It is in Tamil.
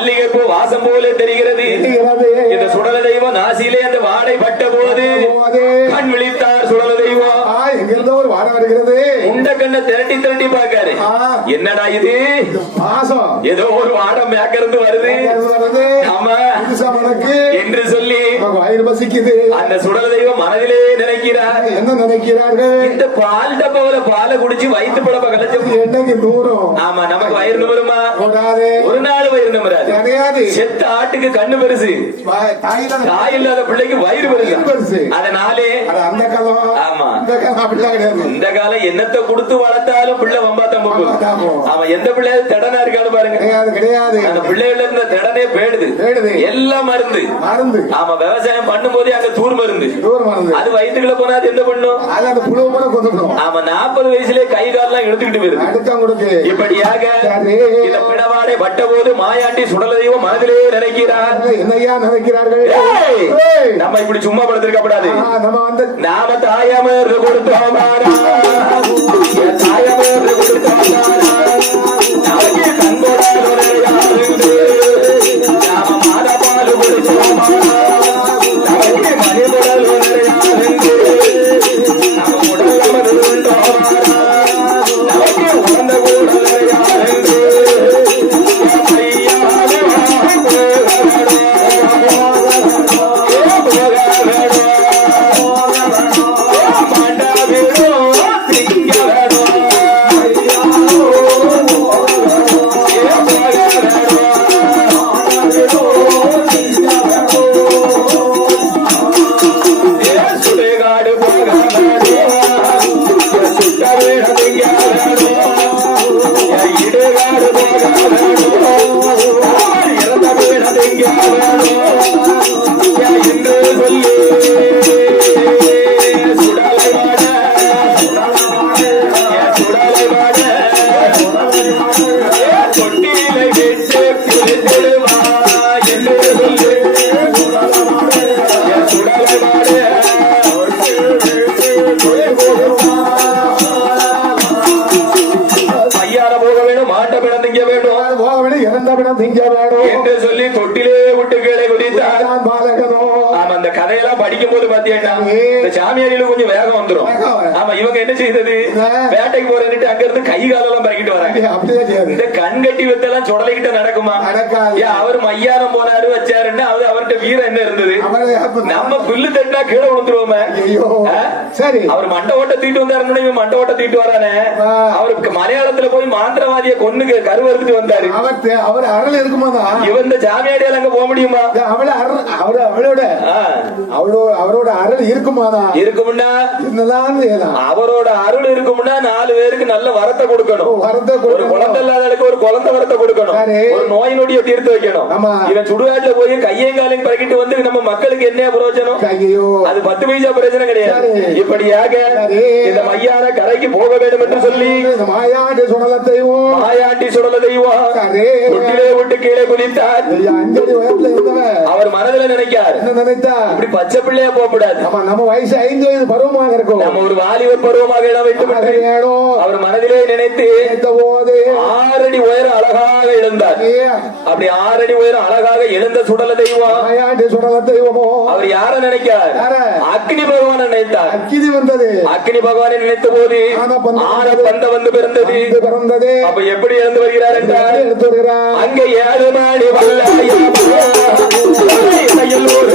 மல்லிகை பூ வாசம் போல தெரிகிறது. இந்த சுடல தெய்வம் நாசியிலே அந்த வாடை பட்ட போது கண் விழித்தார் சுடல தெய்வம். எங்கிருந்தோ ஒரு வாடை வருகிறது. உண்ட கண்ணை திரட்டி திரட்டி பாக்காரு. என்னடா இது ஏதோ ஒரு வாடம் மேக்கிருந்து வருது ஆமா என்று சொல்லி அந்த சுடல தெய்வம் மனதிலே நினைக்கிறார். என்ன நினைக்கிறார்கள்? இந்த பால் டப்பாவில பாலை குடிச்சு வயிற்று பழப்ப கலைச்சு என்னைக்கு தூரம். ஆமா நமக்கு வயிறு நிமிருமா? ஒரு நாள் வயிறு நிமிராது. செத்த ஆட்டுக்கு கண்ணு பெருசு, தாய் இல்லாத பிள்ளைக்கு வயிறு பெருசு. அதனாலே அந்த காலம் ஆமா இந்த காலம் என்னத்தை கொடுத்து வளர்த்தாலும் பிள்ளை வம்பாத்தம் அவன் எந்த பிள்ளையாவது திடனா இருக்கான்னு பாருங்க. கிடையாது. அந்த பிள்ளைகள இருந்த திடனே பேடுது எல்லாம் மருந்து. ஆமா விவசாயம் பண்ணும் போதே அங்க தூர் மருந்து. அது வயிற்றுக்குள்ள போனா அது என்ன பண்ணும்? ஆமா 40 வயசுல கை காலெல்லாம் எடுத்துக்கிட்டு போயிருது. இப்படியாக இந்த பிணவாடை பட்ட போது மாயாண்டி சுடல தெய்வம் மனதிலே நினைக்கிறார். என்னையா நினைக்கிறார்கள்? நம்ம இப்படி சும்மா படுத்திருக்கப்படாது. நாம தாயமர் கொடுத்தோம் தாயமர் கொடுத்தோம் நமக்கு கண்போட நாம மாதபால் கொடுத்தோம் நமக்கு மணிமுடல் நம்ம உடல் அமர்ந்தோம் நமக்கு உணர்ந்த கூட என்று சொல்லி தொட்டிலே விட்டு கீழே குதித்தார். அந்த கதையெல்லாம் படிக்கும் போது பாத்தீங்கன்னா இந்த சாமியாரியில கொஞ்சம் வேகம் வந்துடும். ஆமா இவங்க என்ன செய்தது? வேட்டைக்கு போறதுட்டு அங்க இருந்து கை காலெல்லாம் பறக்கிட்டு வராங்க. இந்த கண் கட்டி வித்தெல்லாம் சுடலைகிட்ட நடக்குமா? அவர் மையானம் போனாரு வச்சாருன்னா அது அவர்கிட்ட வீரம் என்ன இருந்தது? நம்ம பில்லு தட்டினா கீழே விழுந்துருவோமே. சரி அவர் மண்டை ஓட்ட தீட்டு வந்தாருன்னு இவன் மண்டை ஓட்ட தீட்டு வரானே. அவருக்கு மலையாளத்துல போய் மாந்திரவாதிய கொண்டு கருவறுத்துட்டு வந்தாரு. அவர் அருள் இருக்குமா? இவன் இந்த சாமியாடியால அங்க போக முடியுமா? அவரோட அருள் இருக்குமாடா? இருக்கும்னா அவரோட அருள் இருக்கும்னா 4 பேருக்கு நல்ல வரத்தை கொடுக்கணும். ஒரு குழந்தை இல்லாதவளுக்கு ஒரு குழந்தை வரத்தை கொடுக்கணும். ஒரு நோய் நொடியை தீர்த்து வைக்கணும். இவன் சுடுகாட்டுல போய் கையங்காலையும் பறக்கிட்டு வந்து நம்ம மக்களுக்கு என்ன பிரயோஜனம்? அது 10 பைசா பிரயோஜனம் கிடையாது. இப்படியாக இந்த மையான கரைக்கு போக வேண்டும் என்று சொல்லி மாயாண்டி சுடல தெய்வம் தொட்டிலே விட்டு கீழே குதித்தார். அவர் மனதில் நினைக்கார் இப்படி பச்சை பிள்ளையா போகக்கூடாது. நம்ம வயசு 5 வயது பருவமாக இருக்கும். நம்ம ஒரு வாலிபர் பருவமாக இடம் வைத்து அவர் மனதிலே நினைத்து 6 அடி உயரம் அழகாக எழுந்தார். அப்படி 6 அடி உயரம் அழகாக எழுந்த சுடல தெய்வம் அவர் யார நினைக்கார்? அக்னி பகவான் நினைத்தார். அக்னி பகவானை நினைத்த போது ஆன பந்த வந்து பிறந்தது. அப்ப எப்படி எழுந்து வருகிறார் என்றால் அங்கே 7 மாடி வல்ல ஒரு